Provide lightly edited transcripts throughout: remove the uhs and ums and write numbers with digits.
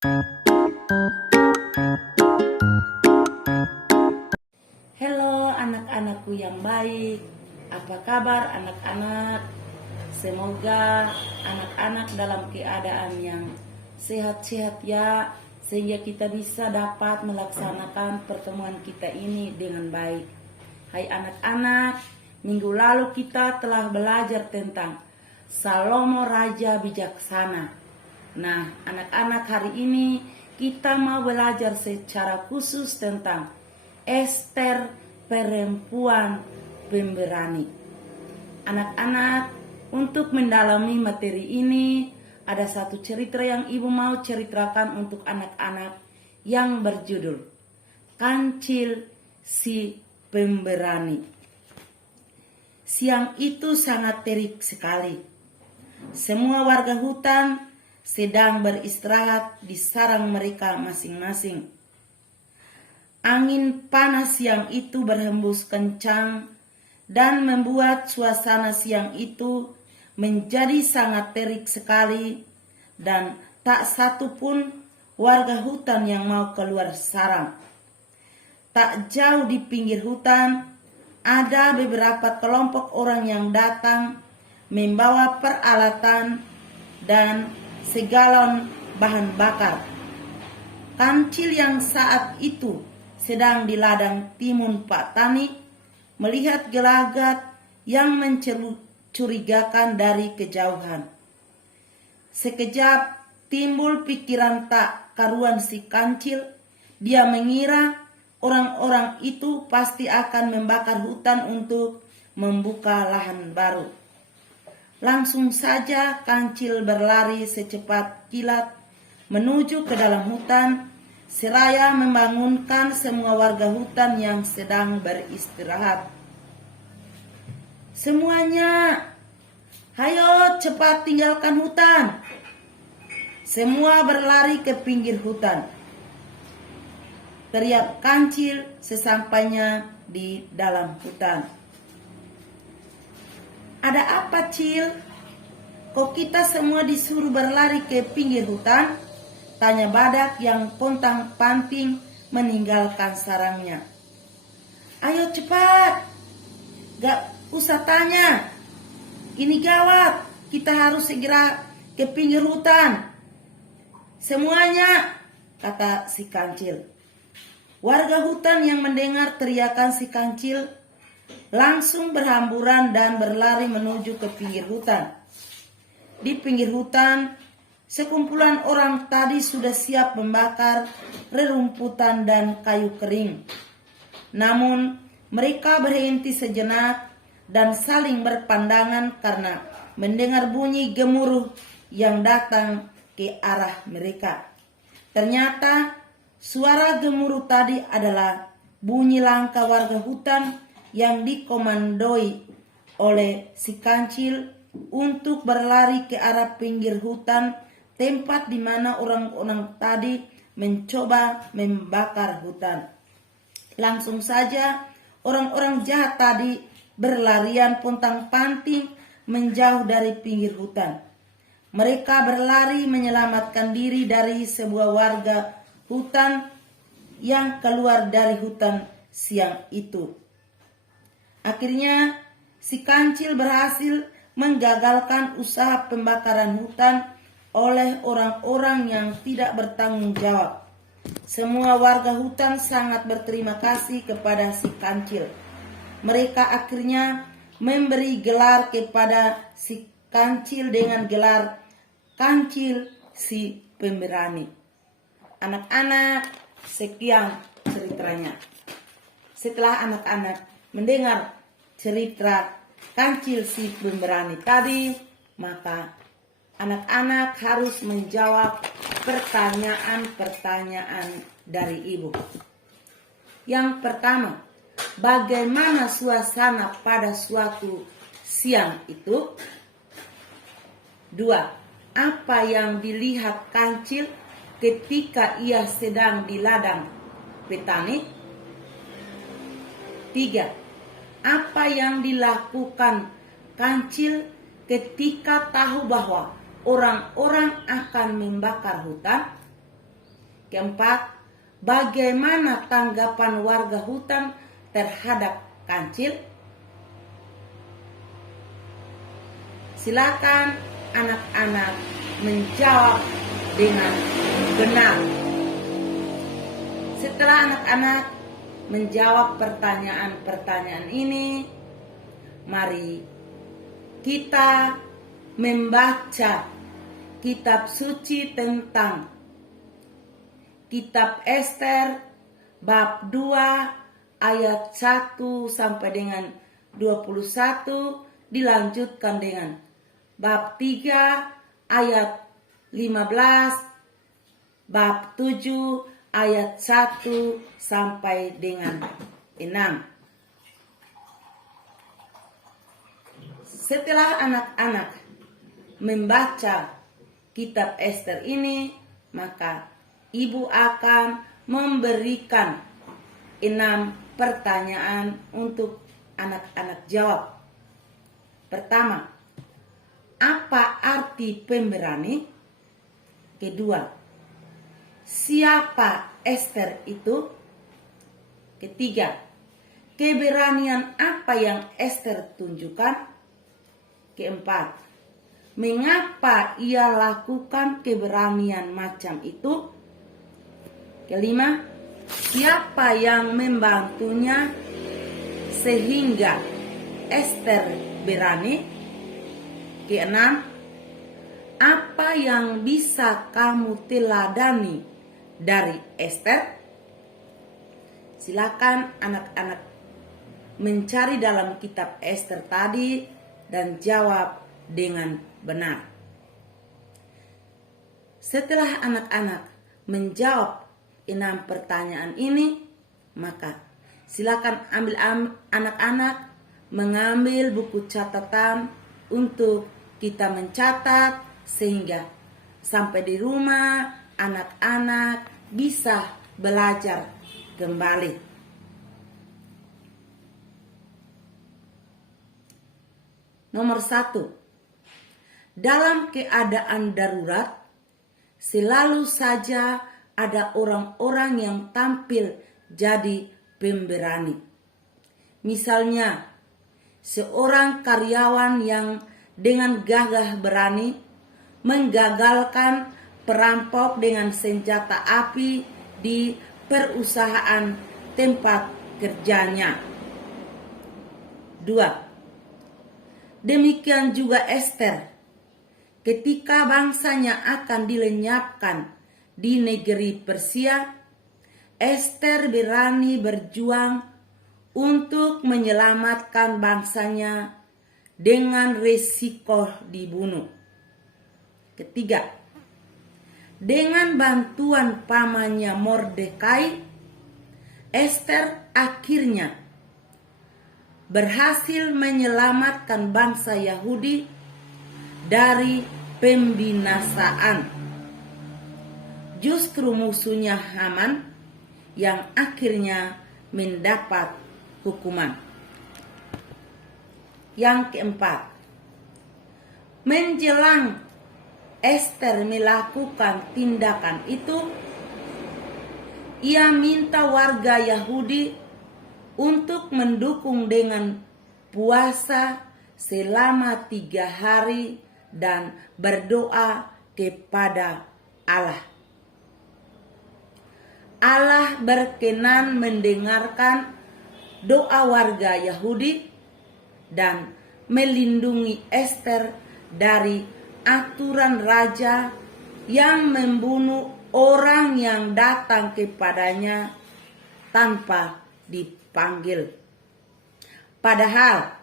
Halo anak-anakku yang baik, apa kabar anak-anak? Semoga anak-anak dalam keadaan yang sehat-sehat ya, sehingga kita bisa dapat melaksanakan pertemuan kita ini dengan baik. Hai anak-anak, minggu lalu kita telah belajar tentang Salomo Raja Bijaksana. Nah, anak-anak, hari ini kita mau belajar secara khusus tentang Ester, perempuan pemberani. Anak-anak, untuk mendalami materi ini, ada satu cerita yang ibu mau ceritakan untuk anak-anak yang berjudul Kancil si Pemberani. Siang itu sangat terik sekali. Semua warga hutan sedang beristirahat di sarang mereka masing-masing. Angin panas siang itu berhembus kencang dan membuat suasana siang itu menjadi sangat terik sekali, dan tak satu pun warga hutan yang mau keluar sarang. Tak jauh di pinggir hutan ada beberapa kelompok orang yang datang membawa peralatan dan segalon bahan bakar. Kancil yang saat itu sedang di ladang timun Pak Tani melihat gelagat yang mencurigakan dari kejauhan. Sekejap timbul pikiran tak karuan si Kancil. Dia mengira orang-orang itu pasti akan membakar hutan untuk membuka lahan baru. Langsung saja Kancil berlari secepat kilat menuju ke dalam hutan, seraya membangunkan semua warga hutan yang sedang beristirahat. Semuanya, hayo cepat tinggalkan hutan. Semua berlari ke pinggir hutan, teriak Kancil sesampainya di dalam hutan. Ada apa, Cil? Kok kita semua disuruh berlari ke pinggir hutan? Tanya badak yang pontang-panting meninggalkan sarangnya. Ayo cepat, gak usah tanya. Ini gawat, kita harus segera ke pinggir hutan. Semuanya, kata si Kancil. Warga hutan yang mendengar teriakan si Kancil langsung berhamburan dan berlari menuju ke pinggir hutan. Di pinggir hutan, sekumpulan orang tadi sudah siap membakar rerumputan dan kayu kering. Namun, mereka berhenti sejenak dan saling berpandangan karena mendengar bunyi gemuruh yang datang ke arah mereka. Ternyata, suara gemuruh tadi adalah bunyi langkah warga hutan yang dikomandoi oleh si Kancil untuk berlari ke arah pinggir hutan, tempat di mana orang-orang tadi mencoba membakar hutan. Langsung saja orang-orang jahat tadi berlarian pontang-panting menjauh dari pinggir hutan. Mereka berlari menyelamatkan diri dari sebuah warga hutan yang keluar dari hutan siang itu. Akhirnya si Kancil berhasil menggagalkan usaha pembakaran hutan oleh orang-orang yang tidak bertanggung jawab. Semua warga hutan sangat berterima kasih kepada si Kancil. Mereka akhirnya memberi gelar kepada si Kancil dengan gelar Kancil si Pemberani. Anak-anak, sekian ceritanya. Setelah anak-anak mendengar cerita Kancil si Pemberani tadi, maka anak-anak harus menjawab pertanyaan-pertanyaan dari ibu. Yang pertama, bagaimana suasana pada suatu siang itu? 2. Apa yang dilihat Kancil ketika ia sedang di ladang petani? 3. Apa yang dilakukan Kancil ketika tahu bahwa orang-orang akan membakar hutan? Keempat, bagaimana tanggapan warga hutan terhadap kancil? Silakan anak-anak menjawab dengan benar. Setelah anak-anak menjawab pertanyaan-pertanyaan ini, mari kita membaca kitab suci tentang kitab Ester bab 2 ayat 1 sampai dengan 21, dilanjutkan dengan bab 3 ayat 15, bab 7 ayat 1 sampai dengan 6. Setelah anak-anak membaca kitab Ester ini, maka ibu akan memberikan 6 pertanyaan untuk anak-anak jawab. Pertama, apa arti pemberani? Kedua, siapa Ester itu? Ketiga, keberanian apa yang Ester tunjukkan? Keempat, mengapa ia lakukan keberanian macam itu? Kelima, siapa yang membantunya sehingga Ester berani? Keenam, apa yang bisa kamu teladani dari Ester? Silakan anak-anak mencari dalam kitab Ester tadi dan jawab dengan benar. Setelah anak-anak menjawab 6 pertanyaan ini, maka silakan anak-anak mengambil buku catatan untuk kita mencatat, sehingga sampai di rumah anak-anak bisa belajar kembali. Nomor 1, dalam keadaan darurat selalu saja ada orang-orang yang tampil jadi pemberani. Misalnya, seorang karyawan yang dengan gagah berani menggagalkan perampok dengan senjata api di perusahaan tempat kerjanya. 2. Demikian juga Ester, ketika bangsanya akan dilenyapkan di negeri Persia, Ester berani berjuang untuk menyelamatkan bangsanya dengan resiko dibunuh. Ketiga, dengan bantuan pamannya Mordekai, Ester akhirnya berhasil menyelamatkan bangsa Yahudi dari pembinasaan. Justru musuhnya Haman yang akhirnya mendapat hukuman. Yang keempat, menjelang Ester melakukan tindakan itu, ia minta warga Yahudi untuk mendukung dengan puasa selama 3 hari dan berdoa kepada Allah. Allah berkenan mendengarkan doa warga Yahudi dan melindungi Ester dari aturan raja yang membunuh orang yang datang kepadanya tanpa dipanggil. Padahal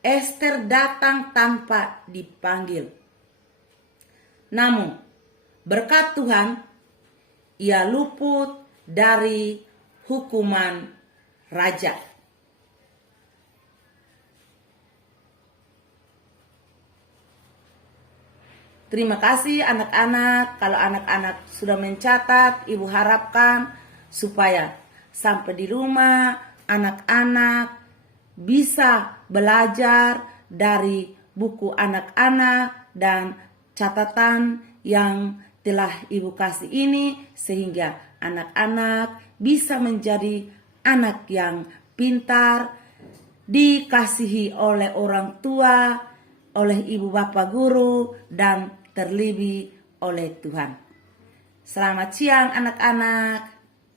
Ester datang tanpa dipanggil. Namun berkat Tuhan, ia luput dari hukuman raja. Terima kasih anak-anak. Kalau anak-anak sudah mencatat, ibu harapkan supaya sampai di rumah anak-anak bisa belajar dari buku anak-anak dan catatan yang telah Ibu kasih ini, sehingga anak-anak bisa menjadi anak yang pintar, dikasihi oleh orang tua, oleh ibu bapak guru, dan terlebih oleh Tuhan. Selamat siang anak-anak.